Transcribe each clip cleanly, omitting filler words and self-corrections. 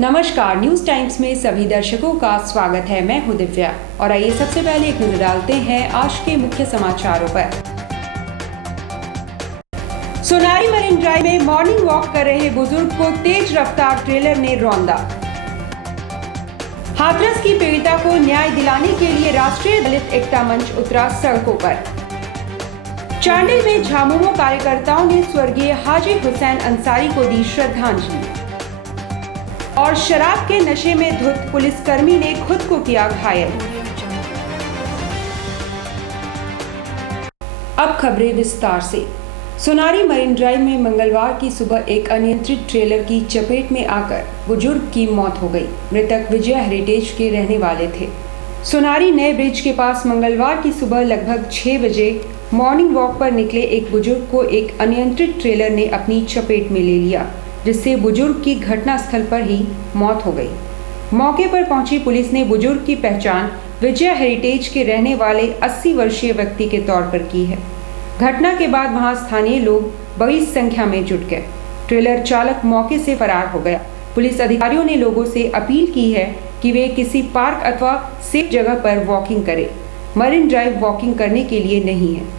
नमस्कार, news times में सभी दर्शकों का स्वागत है। मैं हूं दिव्या और आइए सबसे पहले एक नजर डालते हैं आज के मुख्य समाचारों पर। सोनारी मरीन ड्राइव में मॉर्निंग वॉक कर रहे बुजुर्ग को तेज रफ्तार ट्रेलर ने रौंदा। हाथरस की पीड़िता को न्याय दिलाने के लिए राष्ट्रीय दलित एकता मंच उतरा सड़कों पर। चांडिल में झामुमो कार्यकर्ताओं ने स्वर्गीय हाजी हुसैन अंसारी को दी श्रद्धांजलि। और शराब के नशे में धुत पुलिसकर्मी ने खुद को किया घायल। अब खबरें विस्तार से। सोनारी मरीन ड्राइव में मंगलवार की सुबह एक अनियंत्रित ट्रेलर की चपेट में आकर बुजुर्ग की मौत हो गई। मृतक विजय हेरिटेज के रहने वाले थे। सोनारी नए ब्रिज के पास मंगलवार की सुबह लगभग 6 बजे मॉर्निंग वॉक पर निकले एक बुजुर्ग को एक अनियंत्रित ट्रेलर ने अपनी चपेट में ले लिया, जिससे बुजुर्ग की घटनास्थल पर ही मौत हो गई। मौके पर पहुंची पुलिस ने बुजुर्ग की पहचान विजय हेरिटेज के रहने वाले 80 वर्षीय व्यक्ति के तौर पर की है। घटना के बाद वहां स्थानीय लोग बड़ी संख्या में जुट गए। ट्रेलर चालक मौके से फरार हो गया। पुलिस अधिकारियों ने लोगों से अपील की है कि वे किसी पार्क अथवा सेफ जगह पर वॉकिंग करें। मरीन ड्राइव वॉकिंग करने के लिए नहीं है।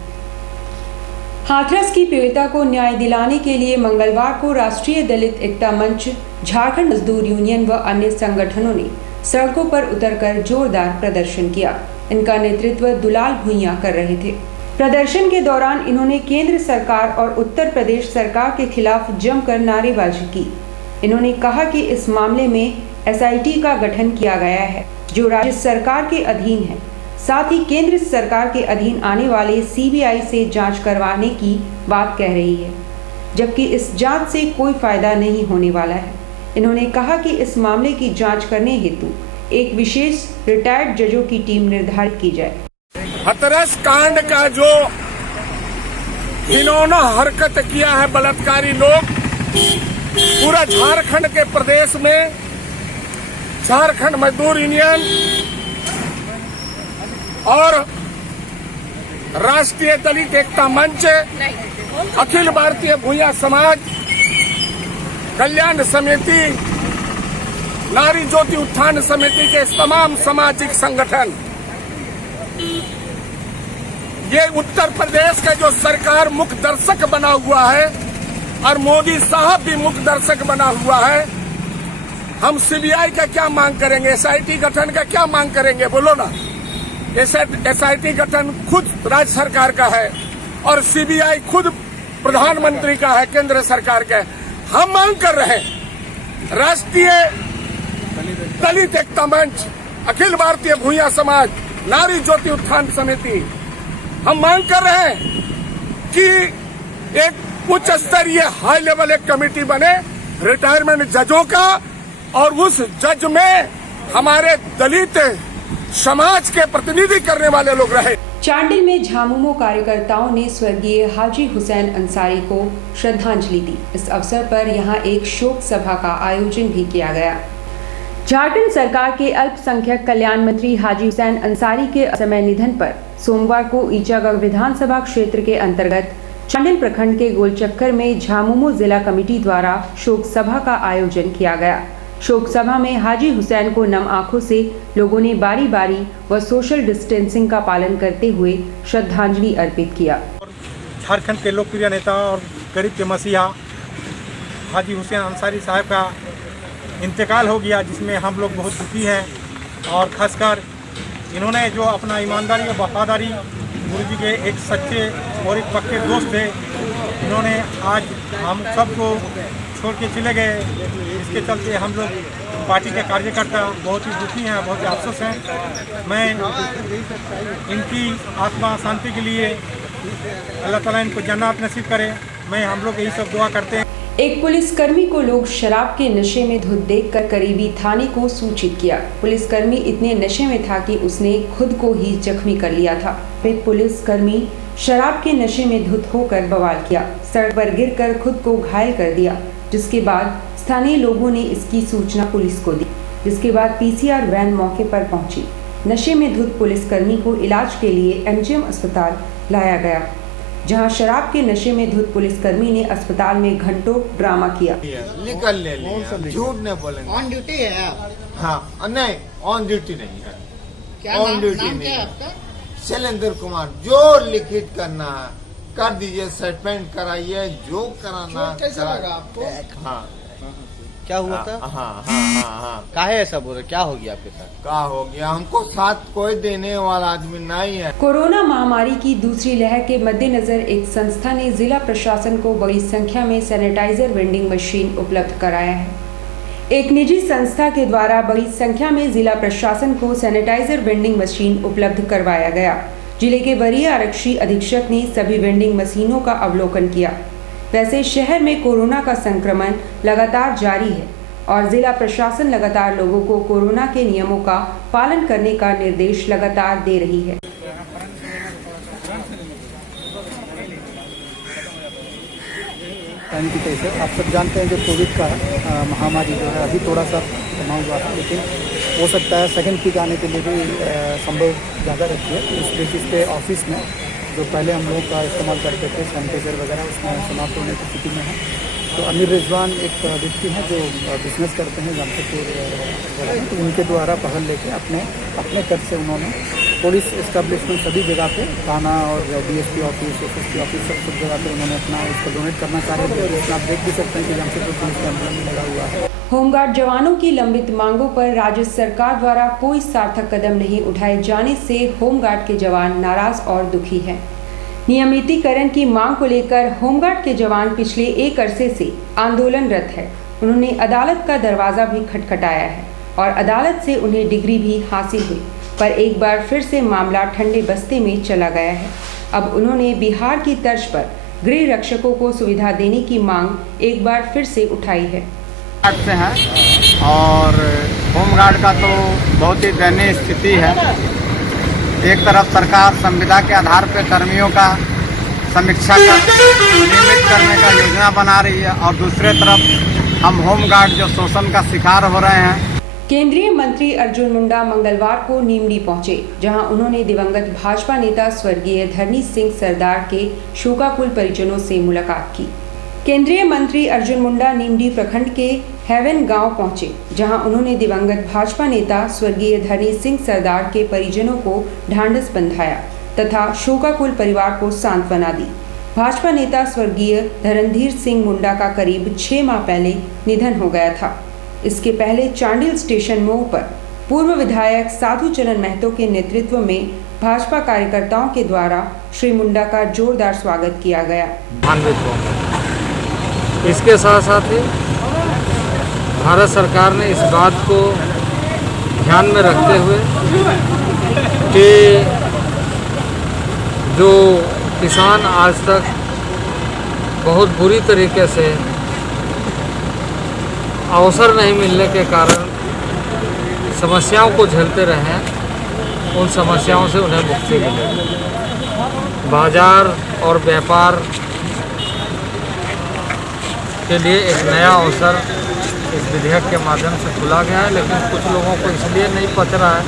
हाथरस की पीड़िता को न्याय दिलाने के लिए मंगलवार को राष्ट्रीय दलित एकता मंच, झारखंड मजदूर यूनियन व अन्य संगठनों ने सड़कों पर उतरकर जोरदार प्रदर्शन किया। इनका नेतृत्व दुलाल भुइयां कर रहे थे। प्रदर्शन के दौरान इन्होंने केंद्र सरकार और उत्तर प्रदेश सरकार के खिलाफ जमकर नारेबाजी की। इन्होंने कहा कि इस मामले में SIT का गठन किया गया है, जो राज्य सरकार के अधीन है। साथ ही केंद्र सरकार के अधीन आने वाले CBI से जांच करवाने की बात कह रही है, जबकि इस जांच से कोई फायदा नहीं होने वाला है। इन्होंने कहा कि इस मामले की जांच करने हेतु एक विशेष रिटायर्ड जजों की टीम निर्धारित की जाए। हाथरस कांड का जो घिनौना हरकत किया है बलात्कारी लोग, पूरा झारखंड के प्रदेश में झारखंड मजदूर यूनियन और राष्ट्रीय दलित एकता मंच, अखिल भारतीय भूया समाज कल्याण समिति, नारी ज्योति उत्थान समिति के तमाम सामाजिक संगठन, ये उत्तर प्रदेश का जो सरकार मुख्य दर्शक बना हुआ है और मोदी साहब भी मुख्य दर्शक बना हुआ है, हम CBI का क्या मांग करेंगे, SIT गठन का क्या मांग करेंगे, बोलो ना। SIT गठन खुद राज्य सरकार का है और CBI खुद प्रधानमंत्री का है, केंद्र सरकार का है। हम मांग कर रहे हैं राष्ट्रीय दलित एकता मंच, अखिल भारतीय भूया समाज, नारी ज्योति उत्थान समिति, हम मांग कर रहे हैं कि एक उच्च स्तरीय हाई लेवल एक कमेटी बने रिटायरमेंट जजों का, और उस जज में हमारे दलित समाज के प्रतिनिधि करने वाले लोग रहे। चांडिल में झामुमो कार्यकर्ताओं ने स्वर्गीय हाजी हुसैन अंसारी को श्रद्धांजलि दी। इस अवसर पर यहां एक शोक सभा का आयोजन भी किया गया। झारखंड सरकार के अल्पसंख्यक कल्याण मंत्री हाजी हुसैन अंसारी के असामयिक निधन पर सोमवार को ईचागढ़ विधानसभा क्षेत्र के अंतर्गत चांडिल प्रखंड के गोलचक्कर में झामुमो जिला कमेटी द्वारा शोक सभा का आयोजन किया गया। शोक सभा में हाजी हुसैन को नम आंखों से लोगों ने बारी बारी व सोशल डिस्टेंसिंग का पालन करते हुए श्रद्धांजलि अर्पित किया। झारखंड के लोकप्रिय नेता और गरीब के मसीहा हाजी हुसैन अंसारी साहब का इंतकाल हो गया, जिसमें हम लोग बहुत दुखी हैं। और खासकर इन्होंने जो अपना ईमानदारी और वफादारी, गुरुजी के एक सच्चे और एक पक्के दोस्त थे, इन्होंने आज हम सबको छोड़ के चले गए। इसके चलते हम लोग पार्टी के कार्यकर्ता बहुत ही दुखी हैं, बहुत ही अफसोस हैं। मैं इनकी आत्मा शांति के लिए अल्लाह ताला इनको जन्नत नसीब करे। मैं हम लोग यही सब दुआ करते हैं। एक पुलिसकर्मी को लोग शराब के नशे में धुत देखकर करीबी थाने को सूचित किया। पुलिसकर्मी इतने नशे में था कि उसने खुद को ही जख्मी कर लिया था। फिर पुलिसकर्मी शराब के नशे में धुत होकर बवाल किया, सड़क पर गिरकर खुद को घायल कर दिया, जिसके बाद स्थानीय लोगों ने इसकी सूचना पुलिस को दी, जिसके बाद PCR वैन मौके पर पहुंची। नशे में धुत पुलिसकर्मी को इलाज के लिए MGM अस्पताल लाया गया। जहां शराब के नशे में धुत पुलिसकर्मी ने अस्पताल में घंटों ड्रामा किया। निकल ले झूठ नहीं बोलेंगे। ऑन ड्यूटी है आप? हाँ नहीं, ऑन ड्यूटी नहीं है। क्या ऑन ड्यूटी नाम नहीं क्या है है। आपका? शैलेंद्र कुमार, जो लिखित करना है कर दीजिए, सस्पेंड कराइए, जो कराना चोट कैसा करा- लगा आपको? हाँ क्या हुआ था? हाँ। काहे ऐसा बोल रहे, क्या हो गया आपके साथ? क्या हो गया, हमको साथ कोई देने वाला आदमी नहीं है। कोरोना महामारी की दूसरी लहर के मद्देनजर एक संस्था ने जिला प्रशासन को बड़ी संख्या में सैनिटाइजर वेंडिंग मशीन उपलब्ध कराया है। एक निजी संस्था के द्वारा बड़ी संख्या में जिला प्रशासन को सैनिटाइजर वेंडिंग मशीन उपलब्ध करवाया गया। जिले के वरीय आरक्षी अधीक्षक ने सभी वेंडिंग मशीनों का अवलोकन किया। वैसे शहर में कोरोना का संक्रमण लगातार जारी है और जिला प्रशासन लगातार लोगों को कोरोना के नियमों का पालन करने का निर्देश लगातार दे रही है। की कैसे आप सब जानते हैं जो कोविड का महामारी जो है अभी थोड़ा सा थमा हुआ है, लेकिन हो सकता है सेकंड पीक आने के लिए भी संभव ज़्यादा रहती है। इस बेसिस पे ऑफिस में जो पहले हम लोग का इस्तेमाल करते थे सैनिटाइजर वगैरह, उसमें समाप्त होने की स्थिति में है। तो अमीर रिजवान एक व्यक्ति हैं जो बिजनेस करते हैं जमशेदपुर वगैरह, तो उनके द्वारा पहल लेके अपने खर्च से उन्होंने पुलिस एस्टेब्लिशमेंट सभी जगह पे थाना और डीएसपी ऑफिस, एसएसपी ऑफिस सब जगह पे उन्होंने अपना इसको डोनेट करना कार्य किया। और इसमें आप देख भी सकते हैं कि जमशेदपुर पुलिस का एम्बलम भी लगा हुआ है। होमगार्ड जवानों की लंबित मांगों पर राज्य सरकार द्वारा कोई सार्थक कदम नहीं उठाए जाने से होमगार्ड के जवान नाराज और दुखी हैं। नियमितीकरण की मांग को लेकर होमगार्ड के जवान पिछले एक अरसे से आंदोलनरत है। उन्होंने अदालत का दरवाजा भी खटखटाया है और अदालत से उन्हें डिग्री भी हासिल हुई, पर एक बार फिर से मामला ठंडे बस्ते में चला गया है। अब उन्होंने बिहार की तर्ज पर गृह रक्षकों को सुविधा देने की मांग एक बार फिर से उठाई है। से हैं और होमगार्ड का तो बहुत ही दयनीय स्थिति है। एक तरफ सरकार संविदा के आधार पर कर्मियों का समीक्षा नियमित करने का योजना बना रही है और दूसरे तरफ हम होमगार्ड जो शोषण का शिकार हो रहे हैं। केंद्रीय मंत्री अर्जुन मुंडा मंगलवार को नीमडी पहुंचे, जहां उन्होंने दिवंगत भाजपा नेता स्वर्गीय धरनी सिंह सरदार के शोकाकुल परिजनों से मुलाकात की। केंद्रीय मंत्री अर्जुन मुंडा नीमडी प्रखंड के हेवन गांव पहुंचे, जहां उन्होंने दिवंगत भाजपा नेता स्वर्गीय धरनी सिंह सरदार के परिजनों को ढांढस बंधाया तथा शोकाकुल परिवार को सांत्वना दी। भाजपा नेता स्वर्गीय धरणधीर सिंह मुंडा का करीब 6 माह पहले निधन हो गया था। इसके पहले चांडिल स्टेशन मोड़ पर पूर्व विधायक साधु चरण महतो के नेतृत्व में भाजपा कार्यकर्ताओं के द्वारा श्री मुंडा का जोरदार स्वागत किया गया। इसके साथ साथ ही भारत सरकार ने इस बात को ध्यान में रखते हुए कि जो किसान आज तक बहुत बुरी तरीके से अवसर नहीं मिलने के कारण समस्याओं को झेलते रहे हैं, उन समस्याओं से उन्हें मुक्ति मिले। बाजार और व्यापार के लिए एक नया अवसर इस विधेयक के माध्यम से खुला गया है, लेकिन कुछ लोगों को इसलिए नहीं पच रहा है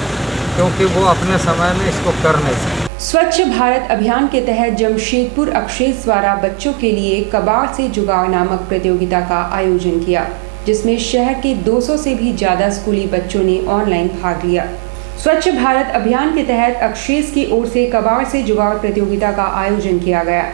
क्योंकि वो अपने समय में इसको कर नहीं सकते। स्वच्छ भारत अभियान के तहत जमशेदपुर अक्षेस द्वारा बच्चों के लिए कबाड़ से जुगाड़ नामक प्रतियोगिता का आयोजन किया, जिसमें शहर के 200 से भी ज्यादा स्कूली बच्चों ने ऑनलाइन भाग लिया। स्वच्छ भारत अभियान के तहत अक्षेस की ओर से कबाड़ से जुगाड़ प्रतियोगिता का आयोजन किया गया।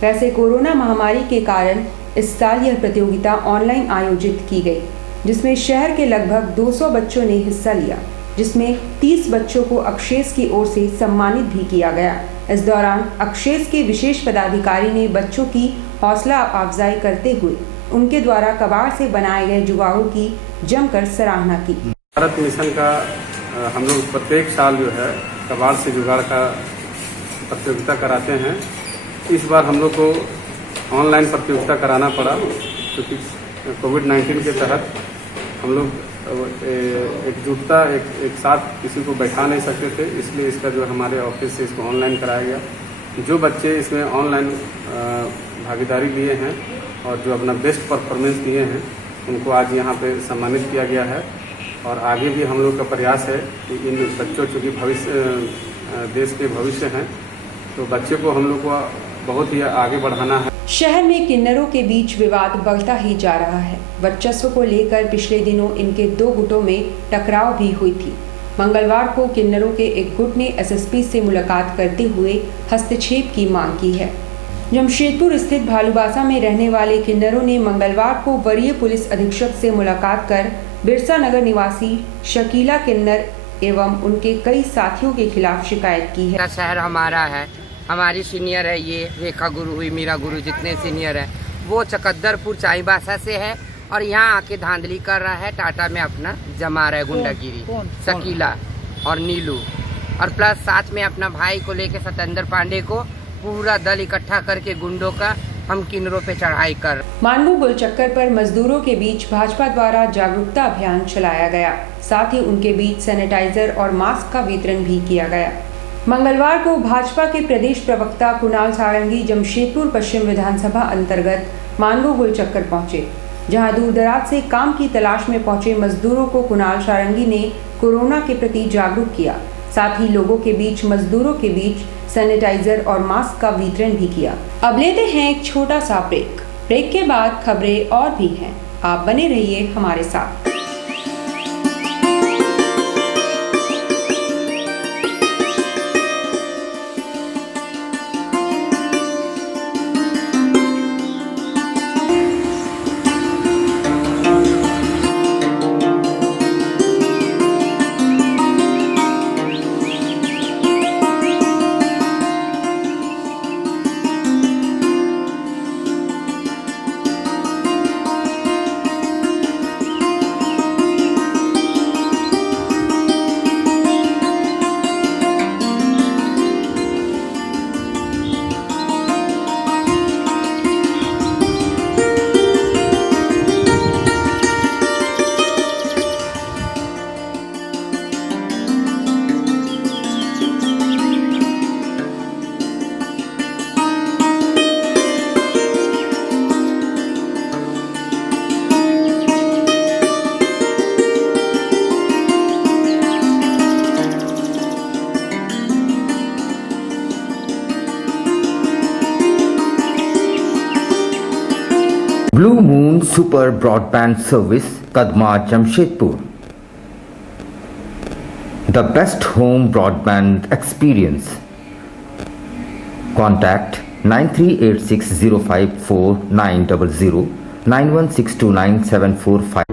वैसे कोरोना महामारी के कारण इस साल यह प्रतियोगिता ऑनलाइन आयोजित की गई, जिसमें शहर के लगभग 200 बच्चों ने हिस्सा लिया, जिसमें 30 बच्चों को अक्षेस की ओर से सम्मानित भी किया गया। इस दौरान अक्षेस के विशेष पदाधिकारी ने बच्चों की हौसला अफजाई करते हुए उनके द्वारा कबाड़ से बनाए गए जुगाड़ों की जमकर सराहना की। भारत मिशन का हम लोग प्रत्येक साल जो है कबाड़ से जुगाड़ का प्रतियोगिता कराते हैं। इस बार हम लोग को ऑनलाइन प्रतियोगिता कराना पड़ा क्योंकि कोविड-19 के तहत हम लोग एकजुटता एक साथ किसी को बैठा नहीं सकते थे, इसलिए इसका जो हमारे ऑफिस से इसको ऑनलाइन कराया गया। जो बच्चे इसमें ऑनलाइन भागीदारी लिए हैं और जो अपना बेस्ट परफॉर्मेंस दिए हैं उनको आज यहाँ पे सम्मानित किया गया है और आगे भी हम लोग का प्रयास है कि इन बच्चों चूँकि भविष्य देश के भविष्य हैं, तो बच्चे को हम लोग को बहुत ही आगे बढ़ाना है। शहर में किन्नरों के बीच विवाद बढ़ता ही जा रहा है। वर्चस्व को लेकर पिछले दिनों इनके दो गुटों में टकराव भी हुई थी। मंगलवार को किन्नरों के एक गुट ने एसएसपी से मुलाकात करते हुए हस्तक्षेप की मांग की है। जमशेदपुर स्थित भालूबासा में रहने वाले किन्नरों ने मंगलवार को वरीय पुलिस अधीक्षक से मुलाकात कर बिरसा नगर निवासी शकीला किन्नर एवं उनके कई साथियों के खिलाफ शिकायत की है। शहर हमारा है, हमारी सीनियर है, ये रेखा गुरु हुई, मीरा गुरु, जितने सीनियर है वो चकद्दरपुर चाईबासा से है और यहाँ आके धांधली कर रहा है। टाटा में अपना जमा रहा है गुंडागिरी, शकीला और नीलू, और प्लस साथ में अपना भाई को लेके सतेंद्र पांडे को पूरा दल इकट्ठा करके गुंडों का हम किन्नरों पे चढ़ाई कर। मानगू गोलचक्कर पर मजदूरों के बीच भाजपा द्वारा जागरूकता अभियान चलाया गया। साथ ही उनके बीच सैनिटाइजर और मास्क का वितरण भी किया गया। मंगलवार को भाजपा के प्रदेश प्रवक्ता कुणाल सारंगी जमशेदपुर पश्चिम विधानसभा अंतर्गत मानगू गोलचक्कर पहुंचे, जहां दूर दराज से काम की तलाश में पहुंचे मजदूरों को कुणाल सारंगी ने कोरोना के प्रति जागरूक किया। साथ ही लोगों के बीच मजदूरों के बीच सैनिटाइजर और मास्क का वितरण भी किया। अब लेते हैं एक छोटा सा ब्रेक। ब्रेक के बाद खबरें और भी हैं, आप बने रहिए हमारे साथ। Blue Moon Super Broadband Service, Kadma, Jamshedpur. The best home broadband experience. Contact 9386054900 916297455.